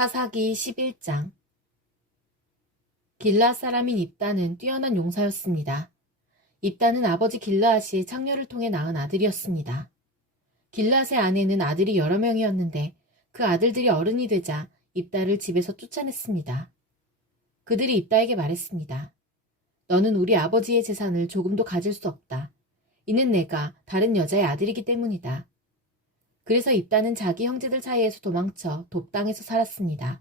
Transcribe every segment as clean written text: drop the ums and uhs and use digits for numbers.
사사기 11장. 길르앗 사람인 입다는 뛰어난 용사였습니다. 입다는 아버지 길르앗이 창녀를 통해 낳은 아들이었습니다. 길르앗의 아내는 아들이 여러 명이었는데 그 아들들이 어른이 되자 입다를 집에서 쫓아냈습니다. 그들이 입다에게 말했습니다. 너는 우리 아버지의 재산을 조금도 가질 수 없다. 이는 내가 다른 여자의 아들이기 때문이다. 그래서 입다는 자기 형제들 사이에서 도망쳐 돕 땅에서 살았습니다.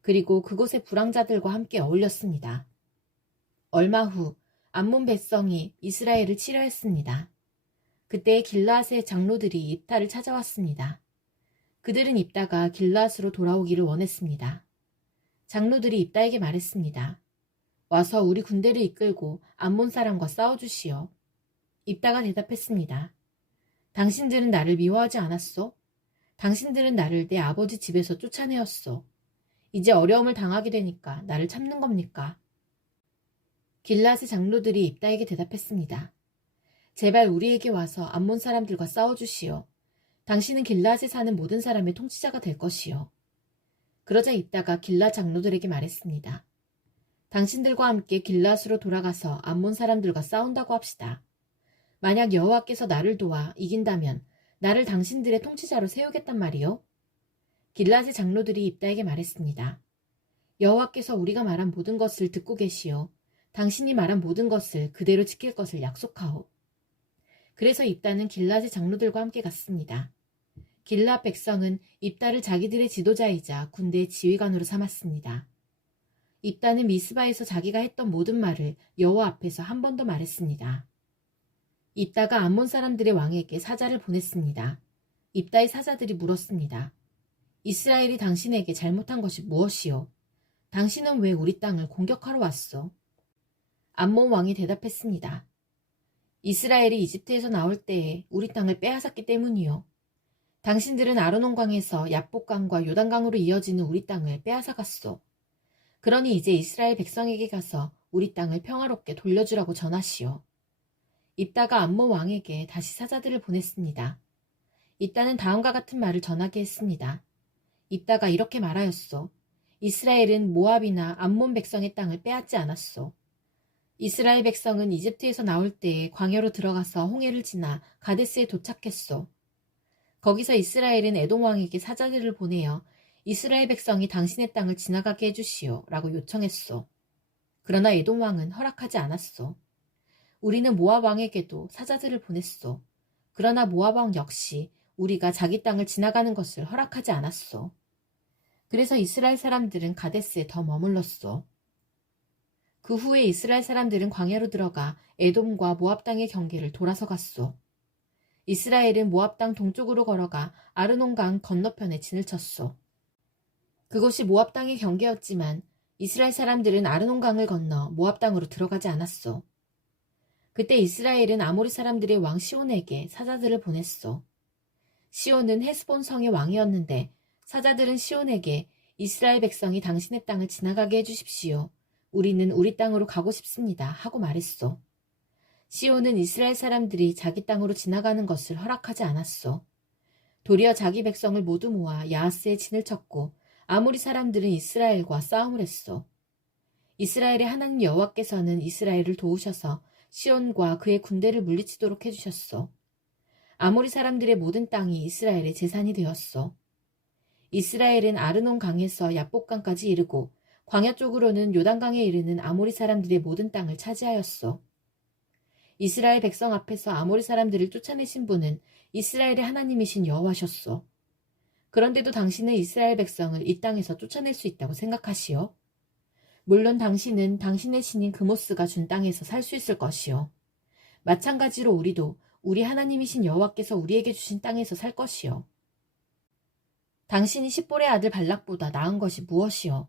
그리고 그곳의 불황자들과 함께 어울렸습니다. 얼마 후 암몬 백성이 이스라엘을 치려했습니다. 그때 길르앗의 장로들이 입다를 찾아왔습니다. 그들은 입다가 길르앗으로 돌아오기를 원했습니다. 장로들이 입다에게 말했습니다. 와서 우리 군대를 이끌고 암몬 사람과 싸워주시오. 입다가 대답했습니다. 당신들은 나를 미워하지 않았소? 당신들은 나를 내 아버지 집에서 쫓아내었소. 이제 어려움을 당하게 되니까 나를 참는 겁니까? 길르앗의 장로들이 입다에게 대답했습니다. 제발 우리에게 와서 암몬 사람들과 싸워주시오. 당신은 길르앗에 사는 모든 사람의 통치자가 될 것이요. 그러자 입다가 길르앗 장로들에게 말했습니다. 당신들과 함께 길르앗으로 돌아가서 암몬 사람들과 싸운다고 합시다. 만약 여호와께서 나를 도와 이긴다면 나를 당신들의 통치자로 세우겠단 말이요. 길르앗의 장로들이 입다에게 말했습니다. 여호와께서 우리가 말한 모든 것을 듣고 계시오. 당신이 말한 모든 것을 그대로 지킬 것을 약속하오. 그래서 입다는 길르앗의 장로들과 함께 갔습니다. 길르앗 백성은 입다를 자기들의 지도자이자 군대의 지휘관으로 삼았습니다. 입다는 미스바에서 자기가 했던 모든 말을 여호와 앞에서 한 번 더 말했습니다. 입다가 암몬 사람들의 왕에게 사자를 보냈습니다. 입다의 사자들이 물었습니다. 이스라엘이 당신에게 잘못한 것이 무엇이요? 당신은 왜 우리 땅을 공격하러 왔소? 암몬 왕이 대답했습니다. 이스라엘이 이집트에서 나올 때에 우리 땅을 빼앗았기 때문이요. 당신들은 아르논강에서 야복강과 요단강으로 이어지는 우리 땅을 빼앗아갔소. 그러니 이제 이스라엘 백성에게 가서 우리 땅을 평화롭게 돌려주라고 전하시오. 입다가 암몬 왕에게 다시 사자들을 보냈습니다. 입다는 다음과 같은 말을 전하게 했습니다. 입다가 이렇게 말하였소. 이스라엘은 모압이나 암몬 백성의 땅을 빼앗지 않았소. 이스라엘 백성은 이집트에서 나올 때에 광야로 들어가서 홍해를 지나 가데스에 도착했소. 거기서 이스라엘은 에돔 왕에게 사자들을 보내어 이스라엘 백성이 당신의 땅을 지나가게 해주시오 라고 요청했소. 그러나 에돔 왕은 허락하지 않았소. 우리는 모압 왕에게도 사자들을 보냈소. 그러나 모압 왕 역시 우리가 자기 땅을 지나가는 것을 허락하지 않았소. 그래서 이스라엘 사람들은 가데스에 더 머물렀소. 그 후에 이스라엘 사람들은 광야로 들어가 에돔과 모압 땅의 경계를 돌아서 갔소. 이스라엘은 모압 땅 동쪽으로 걸어가 아르논강 건너편에 진을 쳤소. 그곳이 모압 땅의 경계였지만 이스라엘 사람들은 아르논강을 건너 모압 땅으로 들어가지 않았소. 그때 이스라엘은 아모리 사람들의 왕 시온에게 사자들을 보냈소. 시온은 헤스본 성의 왕이었는데 사자들은 시온에게 이스라엘 백성이 당신의 땅을 지나가게 해주십시오. 우리는 우리 땅으로 가고 싶습니다. 하고 말했소. 시온은 이스라엘 사람들이 자기 땅으로 지나가는 것을 허락하지 않았소. 도리어 자기 백성을 모두 모아 야하스에 진을 쳤고 아모리 사람들은 이스라엘과 싸움을 했소. 이스라엘의 하나님 여호와께서는 이스라엘을 도우셔서 시온과 그의 군대를 물리치도록 해주셨소. 아모리 사람들의 모든 땅이 이스라엘의 재산이 되었소. 이스라엘은 아르논 강에서 야복강까지 이르고 광야 쪽으로는 요단강에 이르는 아모리 사람들의 모든 땅을 차지하였소. 이스라엘 백성 앞에서 아모리 사람들을 쫓아내신 분은 이스라엘의 하나님이신 여호와셨소. 그런데도 당신은 이스라엘 백성을 이 땅에서 쫓아낼 수 있다고 생각하시오? 물론 당신은 당신의 신인 그모스가 준 땅에서 살 수 있을 것이요. 마찬가지로 우리도 우리 하나님이신 여호와께서 우리에게 주신 땅에서 살 것이요. 당신이 십볼의 아들 발락보다 나은 것이 무엇이요?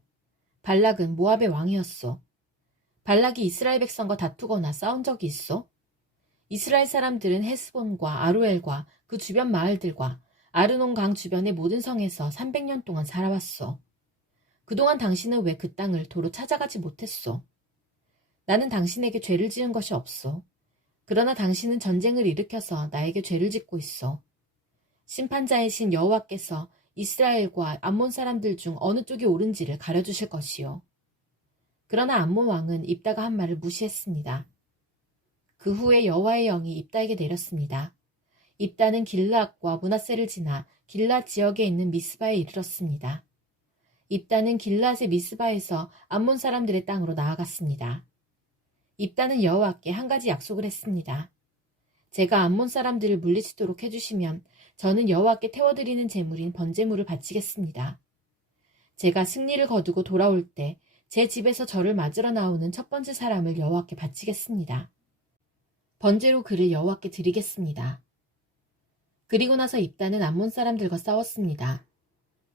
발락은 모압의 왕이었소. 발락이 이스라엘 백성과 다투거나 싸운 적이 있어? 이스라엘 사람들은 헤스본과 아로엘과 그 주변 마을들과 아르논 강 주변의 모든 성에서 300년 동안 살아왔어. 그동안 당신은 왜 그 땅을 도로 찾아가지 못했소? 나는 당신에게 죄를 지은 것이 없소. 그러나 당신은 전쟁을 일으켜서 나에게 죄를 짓고 있어. 심판자이신 여호와께서 이스라엘과 암몬 사람들 중 어느 쪽이 옳은지를 가려주실 것이요. 그러나 암몬 왕은 입다가 한 말을 무시했습니다. 그 후에 여호와의 영이 입다에게 내렸습니다. 입다는 길르앗과 므낫세를 지나 길르앗 지역에 있는 미스바에 이르렀습니다. 입다는 길르앗의 미스바에서 암몬 사람들의 땅으로 나아갔습니다. 입다는 여호와께 한 가지 약속을 했습니다. 제가 암몬 사람들을 물리치도록 해주시면 저는 여호와께 태워드리는 제물인 번제물을 바치겠습니다. 제가 승리를 거두고 돌아올 때 제 집에서 저를 맞으러 나오는 첫 번째 사람을 여호와께 바치겠습니다. 번제로 그를 여호와께 드리겠습니다. 그리고 나서 입다는 암몬 사람들과 싸웠습니다.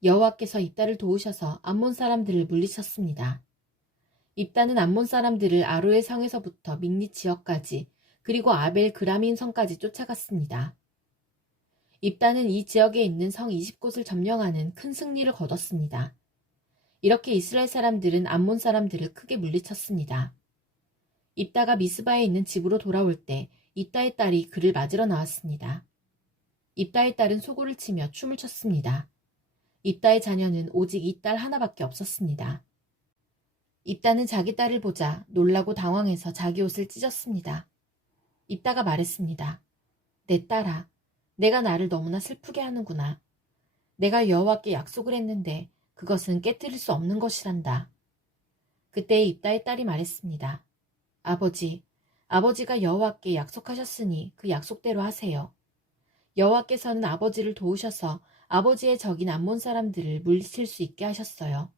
여호와께서 입다를 도우셔서 암몬 사람들을 물리쳤습니다. 입다는 암몬 사람들을 아로의 성에서부터 민니 지역까지 그리고 아벨 그라민 성까지 쫓아갔습니다. 입다는 이 지역에 있는 성 20곳을 점령하는 큰 승리를 거뒀습니다. 이렇게 이스라엘 사람들은 암몬 사람들을 크게 물리쳤습니다. 입다가 미스바에 있는 집으로 돌아올 때 입다의 딸이 그를 맞으러 나왔습니다. 입다의 딸은 소고를 치며 춤을 췄습니다. 입다의 자녀는 오직 이 딸 하나밖에 없었습니다. 입다는 자기 딸을 보자 놀라고 당황해서 자기 옷을 찢었습니다. 입다가 말했습니다. 내 딸아, 내가 나를 너무나 슬프게 하는구나. 내가 여호와께 약속을 했는데 그것은 깨트릴 수 없는 것이란다. 그때 입다의 딸이 말했습니다. 아버지가 여호와께 약속하셨으니 그 약속대로 하세요. 여호와께서는 아버지를 도우셔서 아버지의 적인 암몬 사람들을 물리칠 수 있게 하셨어요.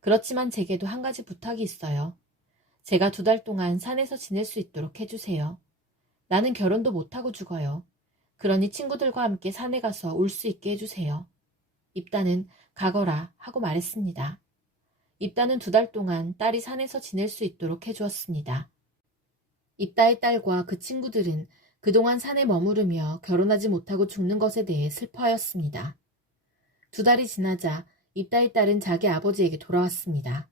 그렇지만 제게도 한 가지 부탁이 있어요. 제가 2달 동안 산에서 지낼 수 있도록 해주세요. 나는 결혼도 못하고 죽어요. 그러니 친구들과 함께 산에 가서 올 수 있게 해주세요. 입다는 가거라 하고 말했습니다. 입다는 2달 동안 딸이 산에서 지낼 수 있도록 해주었습니다. 입다의 딸과 그 친구들은 그동안 산에 머무르며 결혼하지 못하고 죽는 것에 대해 슬퍼하였습니다. 2달이 지나자 입다의 딸은 자기 아버지에게 돌아왔습니다.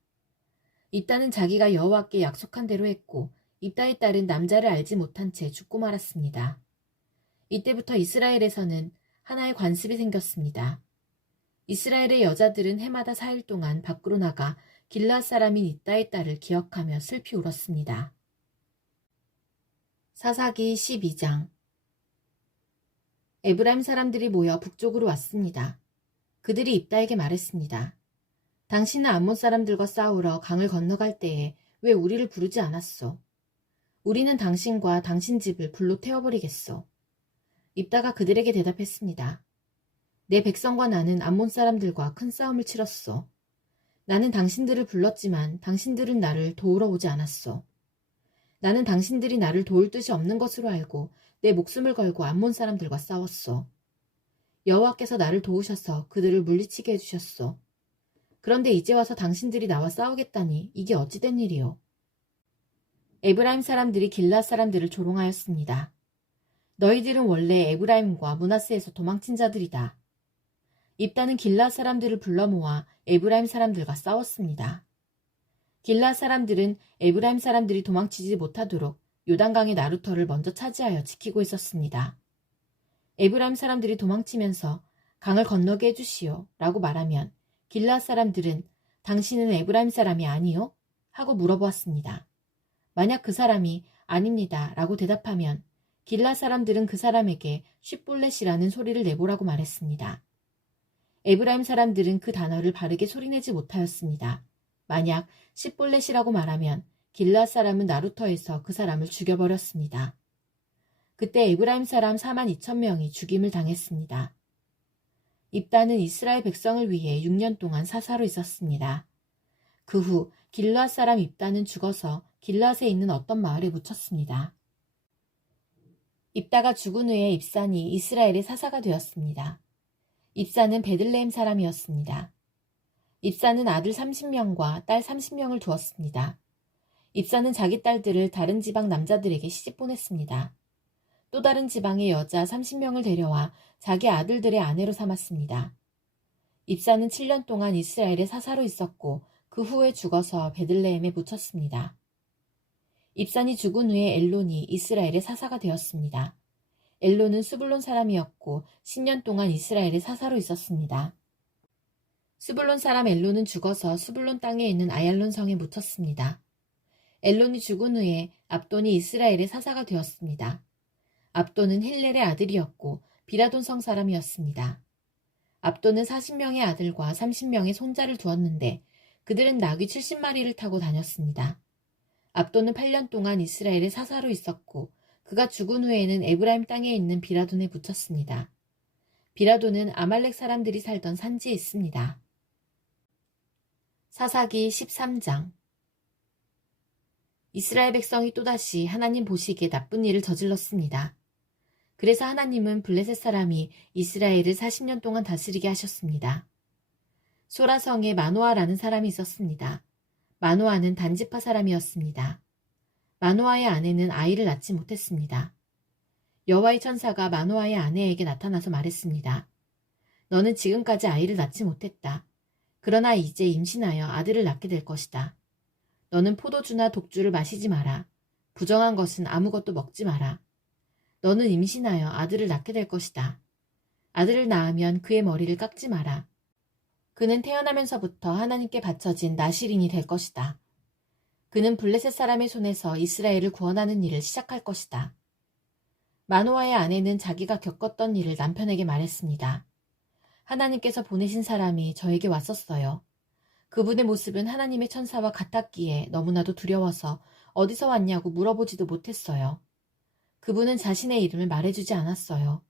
입다는 자기가 여호와께 약속한 대로 했고 입다의 딸은 남자를 알지 못한 채 죽고 말았습니다. 이때부터 이스라엘에서는 하나의 관습이 생겼습니다. 이스라엘의 여자들은 해마다 4일 동안 밖으로 나가 길르앗 사람인 입다의 딸을 기억하며 슬피 울었습니다. 사사기 12장. 에브라임 사람들이 모여 북쪽으로 왔습니다. 그들이 입다에게 말했습니다. 당신은 암몬 사람들과 싸우러 강을 건너갈 때에 왜 우리를 부르지 않았소? 우리는 당신과 당신 집을 불로 태워버리겠소. 입다가 그들에게 대답했습니다. 내 백성과 나는 암몬 사람들과 큰 싸움을 치렀소. 나는 당신들을 불렀지만 당신들은 나를 도우러 오지 않았소. 나는 당신들이 나를 도울 뜻이 없는 것으로 알고 내 목숨을 걸고 암몬 사람들과 싸웠소. 여호와께서 나를 도우셔서 그들을 물리치게 해주셨소. 그런데 이제 와서 당신들이 나와 싸우겠다니 이게 어찌된 일이요? 에브라임 사람들이 길르앗 사람들을 조롱하였습니다. 너희들은 원래 에브라임과 므낫세에서 도망친 자들이다. 입다는 길르앗 사람들을 불러 모아 에브라임 사람들과 싸웠습니다. 길르앗 사람들은 에브라임 사람들이 도망치지 못하도록 요단강의 나루터를 먼저 차지하여 지키고 있었습니다. 에브라임 사람들이 도망치면서 강을 건너게 해주시오 라고 말하면 길르앗 사람들은 당신은 에브라임 사람이 아니요? 하고 물어보았습니다. 만약 그 사람이 아닙니다 라고 대답하면 길르앗 사람들은 그 사람에게 쉿볼렛이라는 소리를 내보라고 말했습니다. 에브라임 사람들은 그 단어를 바르게 소리내지 못하였습니다. 만약 쉿볼렛이라고 말하면 길르앗 사람은 나루터에서 그 사람을 죽여버렸습니다. 그때 에브라임 사람 42,000명이 죽임을 당했습니다. 입다는 이스라엘 백성을 위해 6년 동안 사사로 있었습니다. 그 후 길르앗 사람 입다는 죽어서 길르앗에 있는 어떤 마을에 묻혔습니다. 입다가 죽은 후에 입산이 이스라엘의 사사가 되었습니다. 입산은 베들레헴 사람이었습니다. 입산은 아들 30명과 딸 30명을 두었습니다. 입산은 자기 딸들을 다른 지방 남자들에게 시집 보냈습니다. 또 다른 지방의 여자 30명을 데려와 자기 아들들의 아내로 삼았습니다. 입산은 7년 동안 이스라엘의 사사로 있었고 그 후에 죽어서 베들레헴에 묻혔습니다. 입산이 죽은 후에 엘론이 이스라엘의 사사가 되었습니다. 엘론은 스불론 사람이었고 10년 동안 이스라엘의 사사로 있었습니다. 스불론 사람 엘론은 죽어서 스불론 땅에 있는 아얄론 성에 묻혔습니다. 엘론이 죽은 후에 압돈이 이스라엘의 사사가 되었습니다. 압돈은 힐렐의 아들이었고 비라돈 성 사람이었습니다. 압돈은 40명의 아들과 30명의 손자를 두었는데 그들은 나귀 70마리를 타고 다녔습니다. 압돈은 8년 동안 이스라엘의 사사로 있었고 그가 죽은 후에는 에브라임 땅에 있는 비라돈에 묻혔습니다. 비라돈은 아말렉 사람들이 살던 산지에 있습니다. 사사기 13장. 이스라엘 백성이 또다시 하나님 보시기에 나쁜 일을 저질렀습니다. 그래서 하나님은 블레셋 사람이 이스라엘을 40년 동안 다스리게 하셨습니다. 소라성에 마노아라는 사람이 있었습니다. 마노아는 단지파 사람이었습니다. 마노아의 아내는 아이를 낳지 못했습니다. 여호와의 천사가 마노아의 아내에게 나타나서 말했습니다. 너는 지금까지 아이를 낳지 못했다. 그러나 이제 임신하여 아들을 낳게 될 것이다. 너는 포도주나 독주를 마시지 마라. 부정한 것은 아무것도 먹지 마라. 너는 임신하여 아들을 낳게 될 것이다. 아들을 낳으면 그의 머리를 깎지 마라. 그는 태어나면서부터 하나님께 바쳐진 나실인이 될 것이다. 그는 블레셋 사람의 손에서 이스라엘을 구원하는 일을 시작할 것이다. 마노아의 아내는 자기가 겪었던 일을 남편에게 말했습니다. 하나님께서 보내신 사람이 저에게 왔었어요. 그분의 모습은 하나님의 천사와 같았기에 너무나도 두려워서 어디서 왔냐고 물어보지도 못했어요. 그분은 자신의 이름을 말해주지 않았어요.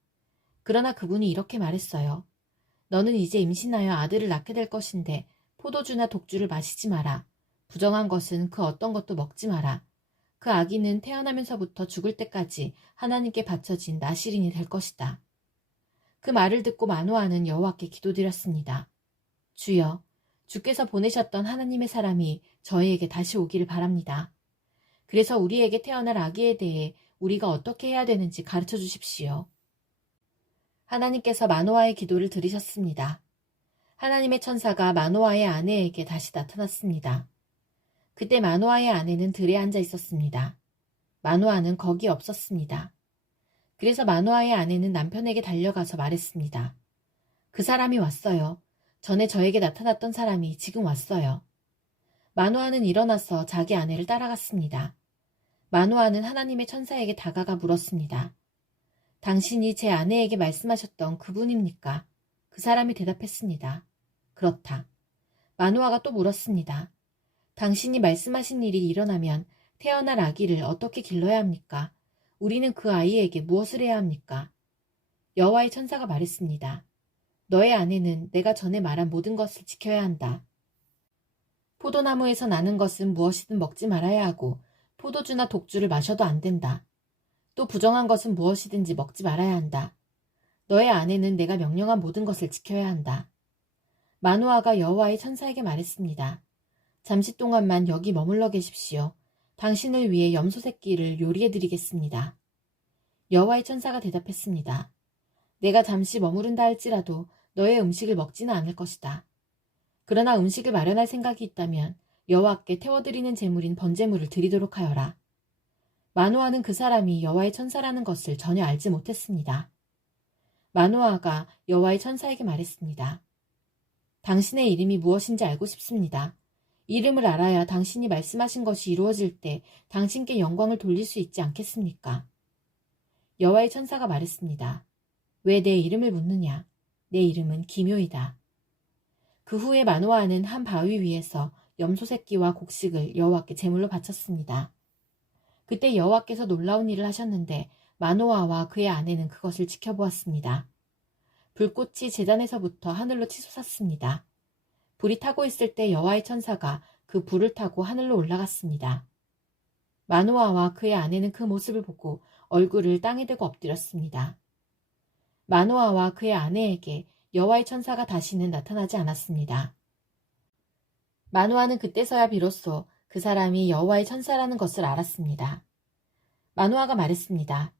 그러나 그분이 이렇게 말했어요. 너는 이제 임신하여 아들을 낳게 될 것인데 포도주나 독주를 마시지 마라. 부정한 것은 그 어떤 것도 먹지 마라. 그 아기는 태어나면서부터 죽을 때까지 하나님께 바쳐진 나실인이 될 것이다. 그 말을 듣고 마노아는 여호와께 기도드렸습니다. 주여, 주께서 보내셨던 하나님의 사람이 저희에게 다시 오기를 바랍니다. 그래서 우리에게 태어날 아기에 대해 우리가 어떻게 해야 되는지 가르쳐 주십시오. 하나님께서 마노아의 기도를 들으셨습니다. 하나님의 천사가 마노아의 아내에게 다시 나타났습니다. 그때 마노아의 아내는 들에 앉아 있었습니다. 마노아는 거기 없었습니다. 그래서 마노아의 아내는 남편에게 달려가서 말했습니다. 그 사람이 왔어요. 전에 저에게 나타났던 사람이 지금 왔어요. 마노아는 일어나서 자기 아내를 따라갔습니다. 마노아는 하나님의 천사에게 다가가 물었습니다. 당신이 제 아내에게 말씀하셨던 그분입니까? 그 사람이 대답했습니다. 그렇다. 마노아가 또 물었습니다. 당신이 말씀하신 일이 일어나면 태어날 아기를 어떻게 길러야 합니까? 우리는 그 아이에게 무엇을 해야 합니까? 여호와의 천사가 말했습니다. 너의 아내는 내가 전에 말한 모든 것을 지켜야 한다. 포도나무에서 나는 것은 무엇이든 먹지 말아야 하고 포도주나 독주를 마셔도 안 된다. 또 부정한 것은 무엇이든지 먹지 말아야 한다. 너의 아내는 내가 명령한 모든 것을 지켜야 한다. 마노아가 여호와의 천사에게 말했습니다. 잠시 동안만 여기 머물러 계십시오. 당신을 위해 염소 새끼를 요리해드리겠습니다. 여호와의 천사가 대답했습니다. 내가 잠시 머무른다 할지라도 너의 음식을 먹지는 않을 것이다. 그러나 음식을 마련할 생각이 있다면 여호와께 태워드리는 제물인 번제물을 드리도록 하여라. 마노아는 그 사람이 여호와의 천사라는 것을 전혀 알지 못했습니다. 마노아가 여호와의 천사에게 말했습니다. 당신의 이름이 무엇인지 알고 싶습니다. 이름을 알아야 당신이 말씀하신 것이 이루어질 때 당신께 영광을 돌릴 수 있지 않겠습니까? 여호와의 천사가 말했습니다. 왜 내 이름을 묻느냐? 내 이름은 기묘이다. 그 후에 마노아는 한 바위 위에서 염소 새끼와 곡식을 여호와께 제물로 바쳤습니다. 그때 여호와께서 놀라운 일을 하셨는데 마노아와 그의 아내는 그것을 지켜보았습니다. 불꽃이 제단에서부터 하늘로 치솟았습니다. 불이 타고 있을 때 여호와의 천사가 그 불을 타고 하늘로 올라갔습니다. 마노아와 그의 아내는 그 모습을 보고 얼굴을 땅에 대고 엎드렸습니다. 마노아와 그의 아내에게 여호와의 천사가 다시는 나타나지 않았습니다. 마노아는 그때서야 비로소 그 사람이 여호와의 천사라는 것을 알았습니다. 마노아가 말했습니다.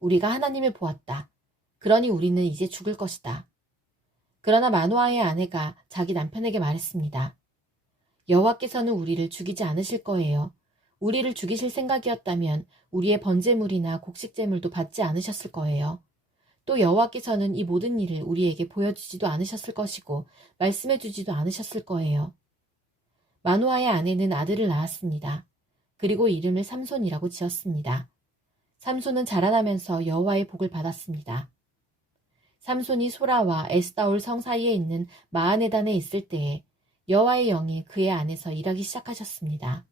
우리가 하나님을 보았다. 그러니 우리는 이제 죽을 것이다. 그러나 마노아의 아내가 자기 남편에게 말했습니다. 여호와께서는 우리를 죽이지 않으실 거예요. 우리를 죽이실 생각이었다면 우리의 번제물이나 곡식제물도 받지 않으셨을 거예요. 또 여호와께서는 이 모든 일을 우리에게 보여주지도 않으셨을 것이고 말씀해주지도 않으셨을 거예요. 마노아의 아내는 아들을 낳았습니다. 그리고 이름을 삼손이라고 지었습니다. 삼손은 자라나면서 여호와의 복을 받았습니다. 삼손이 소라와 에스다올 성 사이에 있는 마하네단에 있을 때에 여호와의 영이 그의 안에서 일하기 시작하셨습니다.